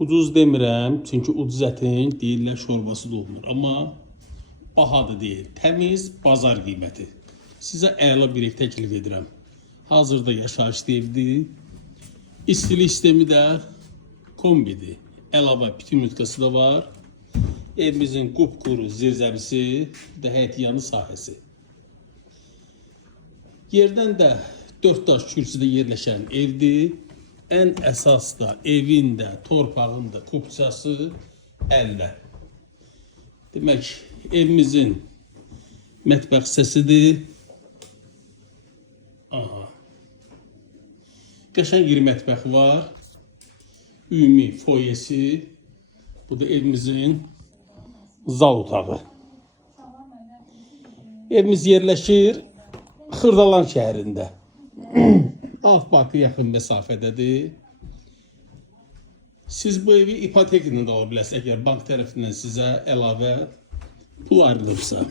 Ucuz demirəm, çünki ucuz ətin deyirlər şorbası da olmur. Amma baha da deyil, təmiz bazar qiyməti. Sizə əla bir ev təklif edirəm. Hazırda yaşayışlı evdir. İstilik sistemi də kombidir. Əlavə bütün mütkası da var. Evimizin qupquru zirzəbisi, bir də həyətyanı sahəsi. Yerdən də 4 daş kürsüdə yerləşən evdir. Ən əsas da evin də, torpağın da kupçası əldə. Demək, evimizin mətbəx hissəsidir. Aha. Qəşəng bir mətbəxi var. Ümumi foyesi. Bu da evimizin zal otağı. Evimiz yerləşir Xırdalan şəhərində. Alt Bakı yaxın məsafədədir. Siz bu evi ipoteklə də ala bilərsiniz, əgər bank tərəfindən sizə əlavə pul ayrılıbsa.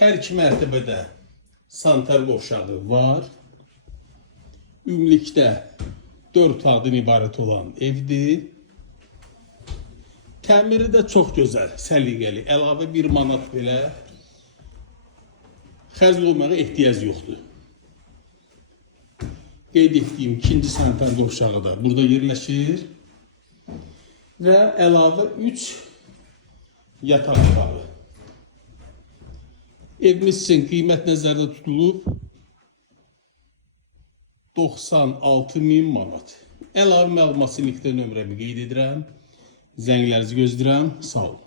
Hər iki mərtəbədə sanitar qovşağı var. Ümumilikdə 4 otaqdan ibarət olan evdir. Təmiri də çox gözəl, səliqəli. Əlavə 1 manat belə xərc olmağa ehtiyac yoxdur. Qeyd etdiyim ikinci sanitar qovşağı da burada yerləşir. Və əlavə 3 yataq otağı. Evimiz üçün qiymət nəzərdə tutulub 96.000 manat. Əlavə məlumat nömrəmi qeyd edirəm. Zənglərinizi gözləyirəm. Sağ olun.